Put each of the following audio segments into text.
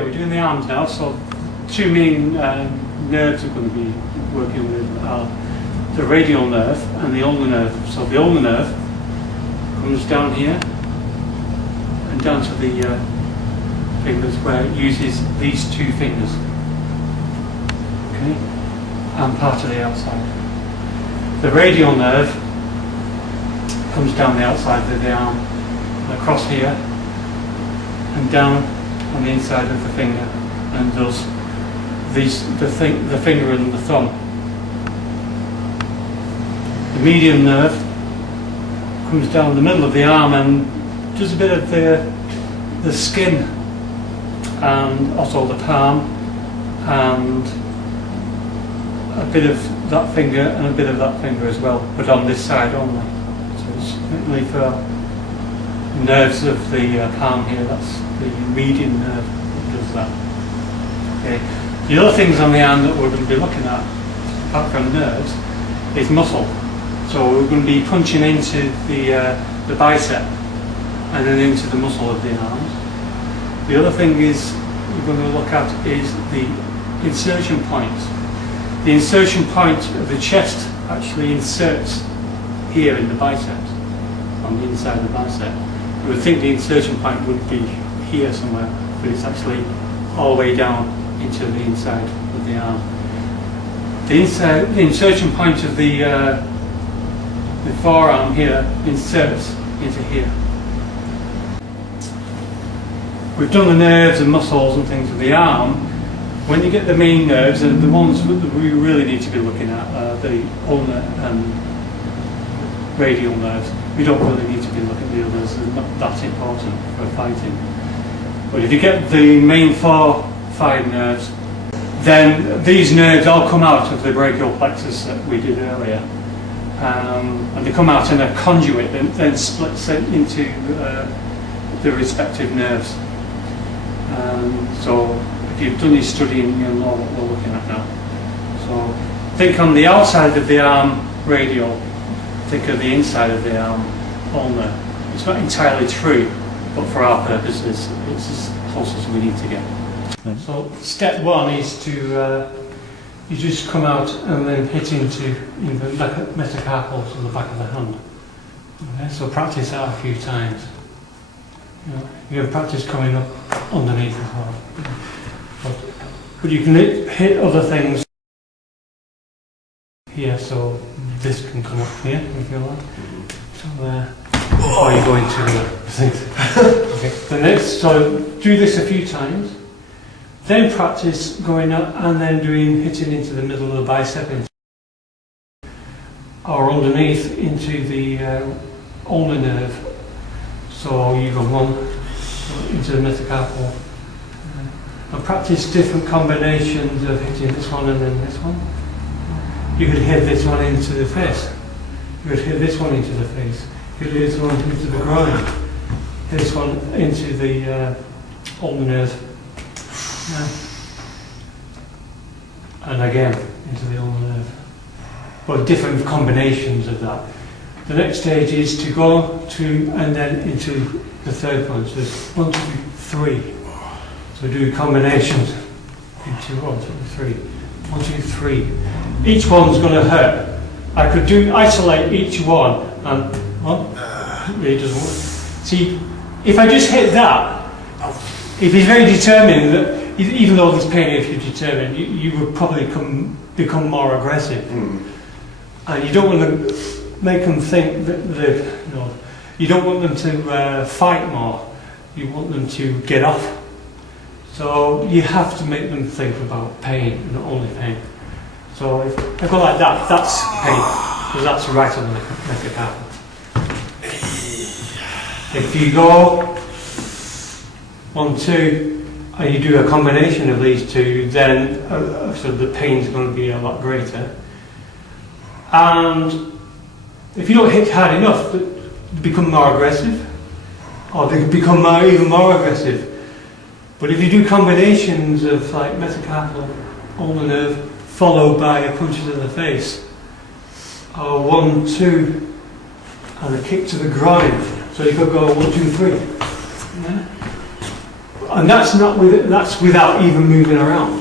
Okay, we're doing the arms now, so two main nerves we're going to be working with are the radial nerve and the ulnar nerve. So the ulnar nerve comes down here and down to the fingers where it uses these two fingers. Okay, and part of the outside. The radial nerve comes down the outside of the arm, across here, and down on the inside of the finger, and does the finger and the thumb. The median nerve comes down the middle of the arm and does a bit of the skin, and also the palm, and a bit of that finger and a bit of that finger as well, but on this side only. So it's mainly for nerves of the palm here. That's the median nerve that does that. Okay. The other things on the arm that we're going to be looking at, apart from nerves, is muscle. So we're going to be punching into the bicep and then into the muscle of the arms. The other thing is we're going to look at is the insertion points. The insertion point of the chest actually inserts here in the biceps, on the inside of the bicep. You would think the insertion point would be here somewhere, but it's actually all the way down into the inside of the arm. The insertion point of the forearm here inserts into here. We've done the nerves and muscles and things of the arm. When you get the main nerves, and the ones that we really need to be looking at are the ulnar and radial nerves. We don't really need to be looking at the others, they're not that important for fighting. But if you get the main 4-5 nerves, then these nerves all come out of the brachial plexus that we did earlier. And they come out in a conduit that then splits into the respective nerves. So if you've done your studying, you'll know what we're looking at now. So think on the outside of the arm radial, think of the inside of the arm ulnar. It's not entirely true, but for our purposes, it's as close as we need to get. So step one is to you just come out and then hit into the metacarpal, so the back of the hand. Okay, so practice that a few times. You can practice coming up underneath as well. But you can hit other things here, so this can come up here if you like. So there. Before you go into the things. Okay. So do this a few times. Then practice going up and then hitting into the middle of the bicep, or underneath into the ulnar nerve. So you go one into the metacarpal. And practice different combinations of hitting this one and then this one. You could hit this one into the face. You could hit this one into the face. You could hit this one into the groin. This one into the ulnar nerve. And again into the ulnar nerve. But different combinations of that. The next stage is to go to and then into the third point. So there's 1, 2, 3. So do combinations. 1, 2, 3. 1, 2, 3. Each one's going to hurt. I could isolate each one and it doesn't work. See, if I just hit that, if he's very determined, that even though there's pain, if you're determined, you would probably become more aggressive. And you don't want to make them think that you don't want them to fight more. You want them to get off. So you have to make them think about pain, not only pain. So if I go like that, that's pain, because that's right on the metacarpal. If you go 1, 2, and you do a combination of these two, then so the pain's going to be a lot greater. And if you don't hit hard enough, they become more aggressive, or they become even more aggressive. But if you do combinations of like metacarpal, ulnar nerve, followed by a punch to the face, or 1, 2, and a kick to the groin, so you could go 1, 2, 3. Yeah? and that's without even moving around,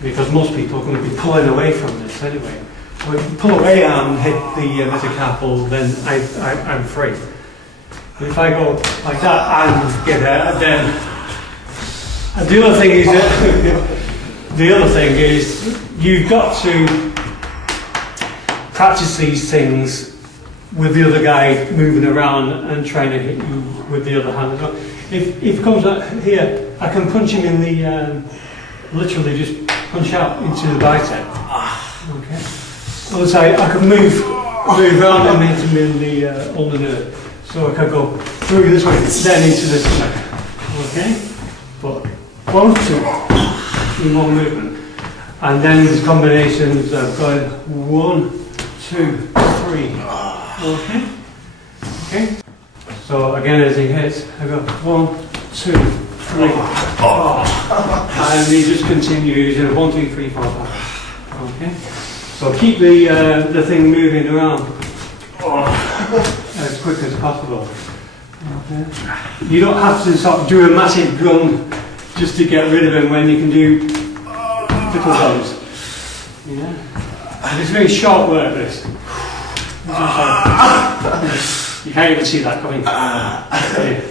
because most people are going to be pulling away from this anyway. So if you pull away and hit the metacarpal, then I'm free. But if I go like that and get there, then and the other thing is you've got to practice these things with the other guy moving around and trying to hit you with the other hand as well. If he comes up here, I can punch him in the, literally just punch out into the bicep. Okay. So I can move around and hit him in the ulnar nerve. So I can go through this way, then into this way. Okay? But 1, 2, in one movement. And then there's combinations of going 1, 2, 3. Okay? Okay? So again, as he hits, I go 1, 2, 3. And he just continues in 1, 2, 3, 4, 5. Okay? So keep the thing moving around as quick as possible. Okay? You don't have to sort of do a massive gun just to get rid of him when you can do little guns. Yeah? And it's very short work, this. You can't even see that coming. Okay.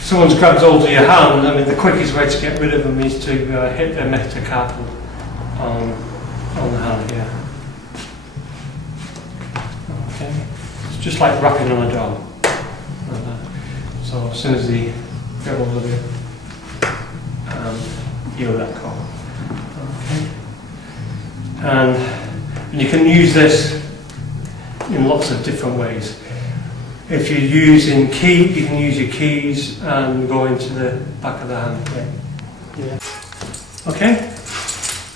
Someone's grabbed hold of your hand, I mean the quickest way to get rid of them is to hit their metacarpal on the hand here. Okay, it's just like rapping on a dog. Like that. So as soon as they grab hold of you, you let go. Okay, and you can use this in lots of different ways. If you're using key, you can use your keys and go into the back of the hand. Yeah. Okay?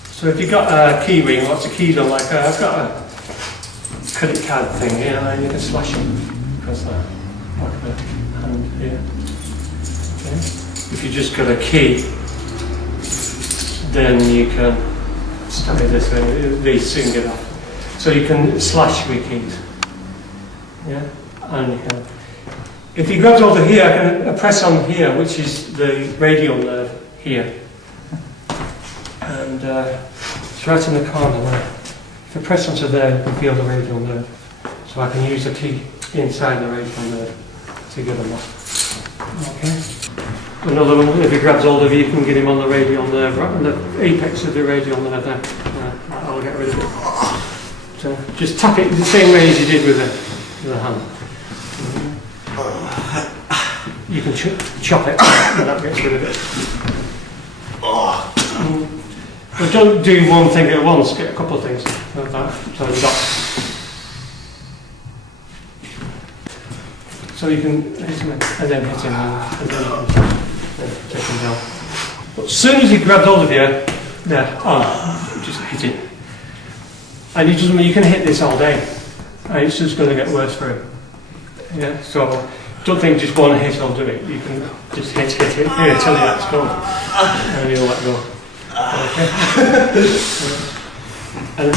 So if you've got a key ring, lots of keys on, like I've got a credit card thing here, and you can slash them across that back of the hand here. Okay? If you just got a key, then you can stab it this way, they soon get off. So you can slash with keys. Yeah? And if you grab hold of here, I can press on here, which is the radial nerve here. And it's right in the corner there. If I press onto there, you can feel the radial nerve. So I can use the key inside the radial nerve to get them off. Okay. Another one, if he grabs hold of you, you can get him on the radial nerve, right on the apex of the radial nerve there. I'll get rid of it. So just tap it the same way as you did with the hand. You can chop it, and that gets rid of it. But don't do one thing at once, get a couple of things like that. So you can hit him and then hit him and then you can take him down. But as soon as he grabs hold of you, there, just hit it. And you can hit this all day, and it's just going to get worse for him. Yeah, so don't think just one hit will do it. You can just hit here till you let go, and you'll let go. Okay. And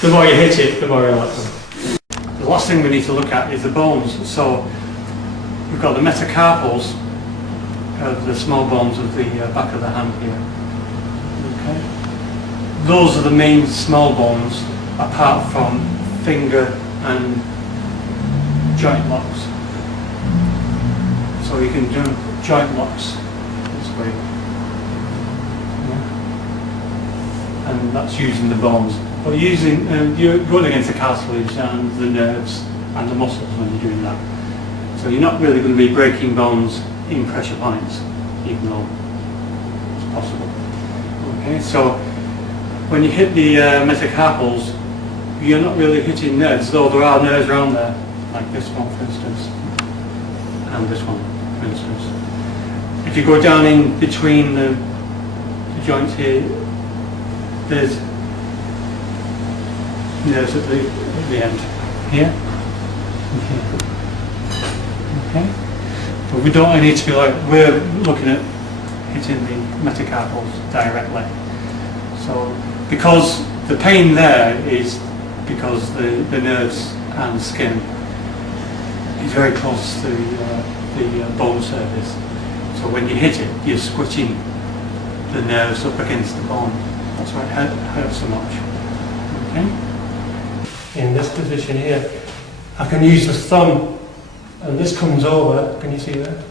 the more you hit it, the more you'll let go. The last thing we need to look at is the bones. So we've got the metacarpals, the small bones of the back of the hand here. Okay. Those are the main small bones, apart from finger and joint locks. So you can do joint locks this way. Yeah. And that's using the bones. But you're going against the cartilage and the nerves and the muscles when you're doing that. So you're not really going to be breaking bones in pressure points, even though it's possible. Okay, so when you hit the metacarpals, you're not really hitting nerves, though there are nerves around there, like this one for instance, and this one for instance. If you go down in between the joints here, there's nerves at the end, here and here. Okay? But we don't need to be like, we're looking at hitting the metacarpals directly. So, because the pain there is because the nerves and skin is very close to the bone surface. So when you hit it, you're squishing the nerves up against the bone. That's why it hurts so much. Okay? In this position here, I can use the thumb, and this comes over, can you see that?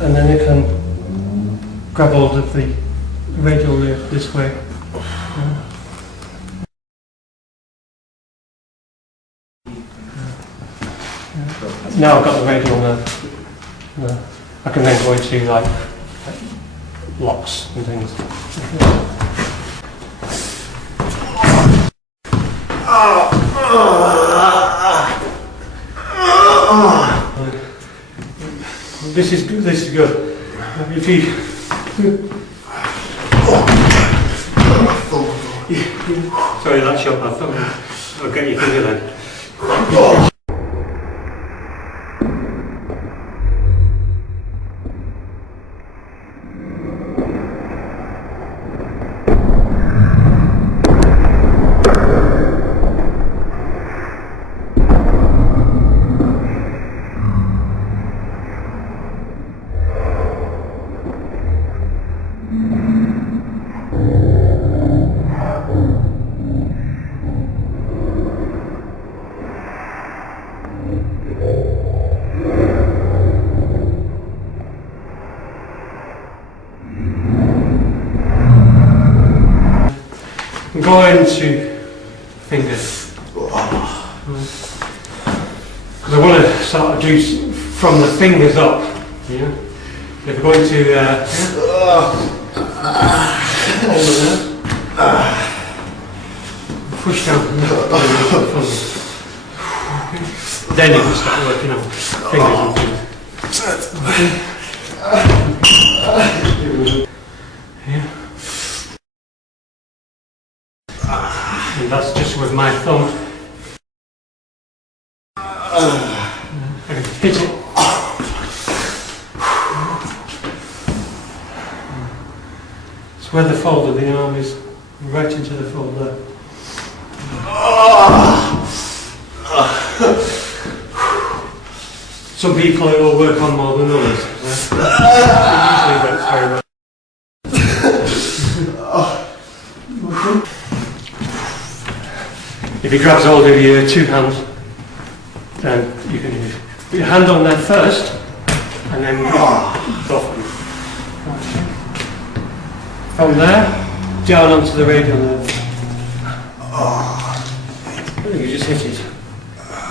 And then it can grab hold of the radial nerve this way. Now I've got the radial nerve. I can then go into like locks and things. This is good. This is good. If you sorry, that shot my thumb. I'll get your finger then. Going to fingers. Because I want to sort of do from the fingers up. Yeah. If we're going to push down, then you can start working on fingers and things. Yeah. And that's just with my thumb. I can hit it. It's where the fold of the arm is, right into the fold there. Some people it will work on more than others. It usually works very well. If he grabs hold of your two hands, then you can put your hand on there first, and then go from. From there, down onto the radial nerve. You just hit it.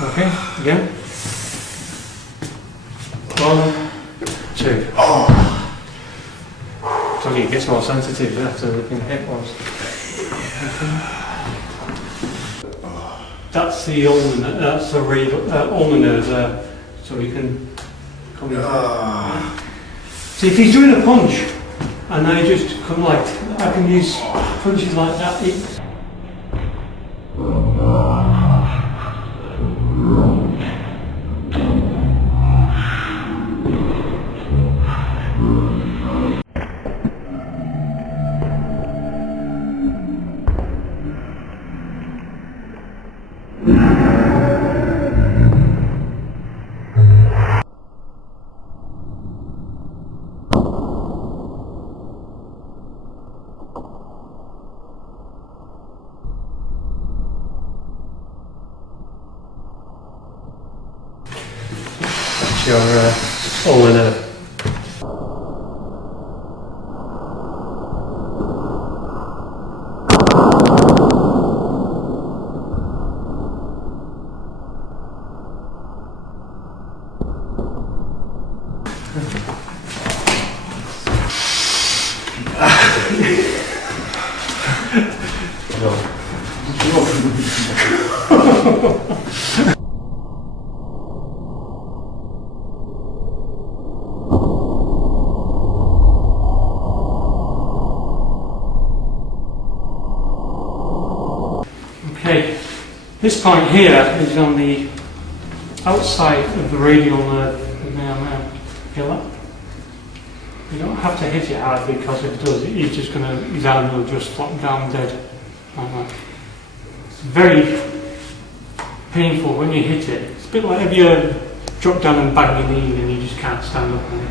Okay, again. 1, 2. So it gets more sensitive after the hit once. That's the ulnar, that's the ulnar nerve there, so you can come in. So if he's doing a punch, and I just come like, I can use punches like that. Your ulnar nerve. Okay, this point here is on the outside of the radial nerve in the arm now. Feel that? You don't have to hit it hard, because if it does, he's just going to, his arm will just flop down dead like that. It's very painful when you hit it. It's a bit like if you drop down and bang your knee and you just can't stand up on it.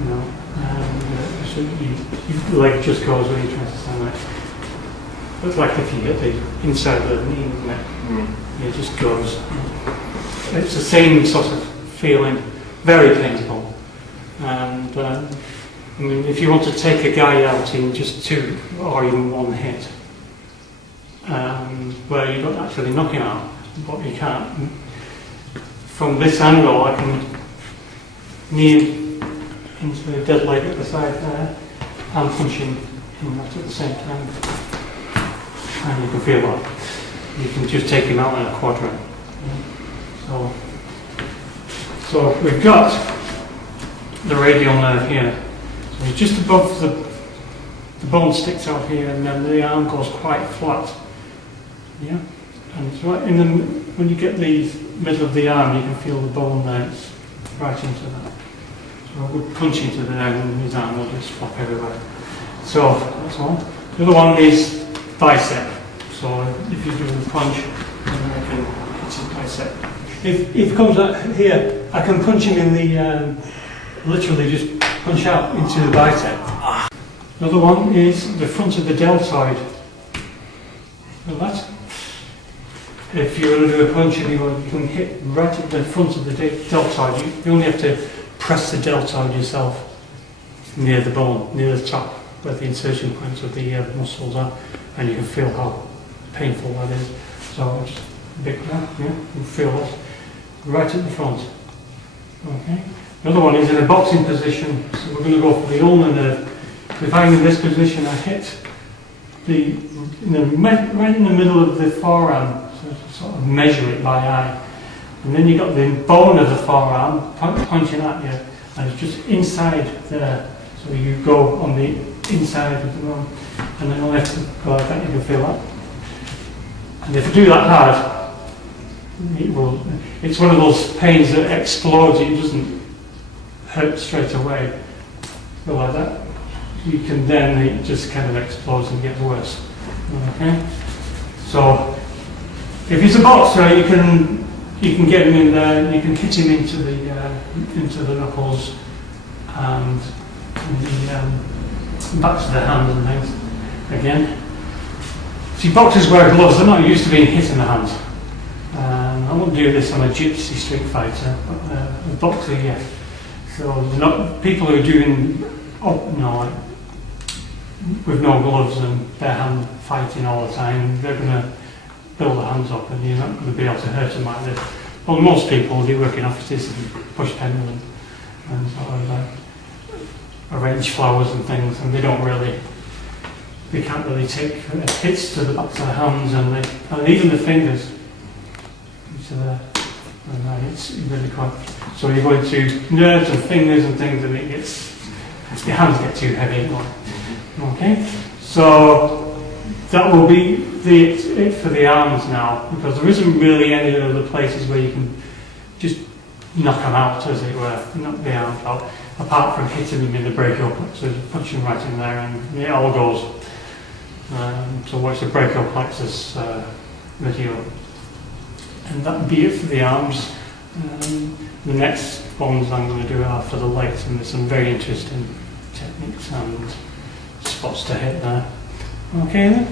You know, so your leg just goes when you try to stand up. It's like if you hit the inside of the knee, isn't it? It just goes. It's the same sort of feeling, very painful. And I mean, if you want to take a guy out in just 2 or even 1 hit, where you don't actually knock him out, but you can't. From this angle, I can knee him into the dead leg at the side there, and punch him in that at the same time. And you can feel that. You can just take him out in a quadrant. So we've got the radial nerve here. So it's just above the bone sticks out here, and then the arm goes quite flat. Yeah, and it's right in the when you get the middle of the arm, you can feel the bone there. It's right into that. So I would punch into there, and his arm will just flop everywhere. So that's one. The other one is bicep. So if you do the punch, then I can hit his bicep. If it comes out here, I can punch him in the, literally just punch out into the bicep. Another one is the front of the deltoid. Feel that? If you're going to do a punch and you can hit right at the front of the deltoid, you only have to press the deltoid yourself near the bone, near the top, where the insertion points of the muscles are, and you can feel how painful that is. So just a bit there, yeah, you feel it right at the front. Okay. The other one is in a boxing position, so we're going to go for the ulnar nerve. If I'm in this position, I hit right in the middle of the forearm, so sort of measure it by eye. And then you've got the bone of the forearm punching at you, and it's just inside there. So you go on the inside of the bone, and then only have to go like that, you can feel that. And if you do that hard, it's one of those pains that explodes, it doesn't hurt straight away. Go like that. You can then, it just kind of explodes and gets worse. Okay? So, if he's a boxer, you can get him in there, you can hit him into the knuckles and the backs of the hands and things. Again. See, boxers wear gloves, they're not used to being hit in the hands. I won't do this on a gypsy street fighter, but a boxer, yeah. So not people who are doing with no gloves and bare hand fighting all the time, they're going to build their hands up and you're not going to be able to hurt them like this. Well, most people do work in offices and push pendulum and sort of arrange flowers and things, and they can't really take hits to the backs of their hands and even the fingers. And it's really quite. So you go into nerves and fingers and things, and your hands get too heavy. Okay, so that will be it for the arms now, because there isn't really any other places where you can just knock them out, as it were, knock the arms out, apart from hitting them in the brachial plexus, punch them right in there, and it all goes. So watch the brachial plexus video. And that would be it for the arms. The next ones I'm going to do are for the legs, and there's some very interesting techniques and spots to hit there. Okay then?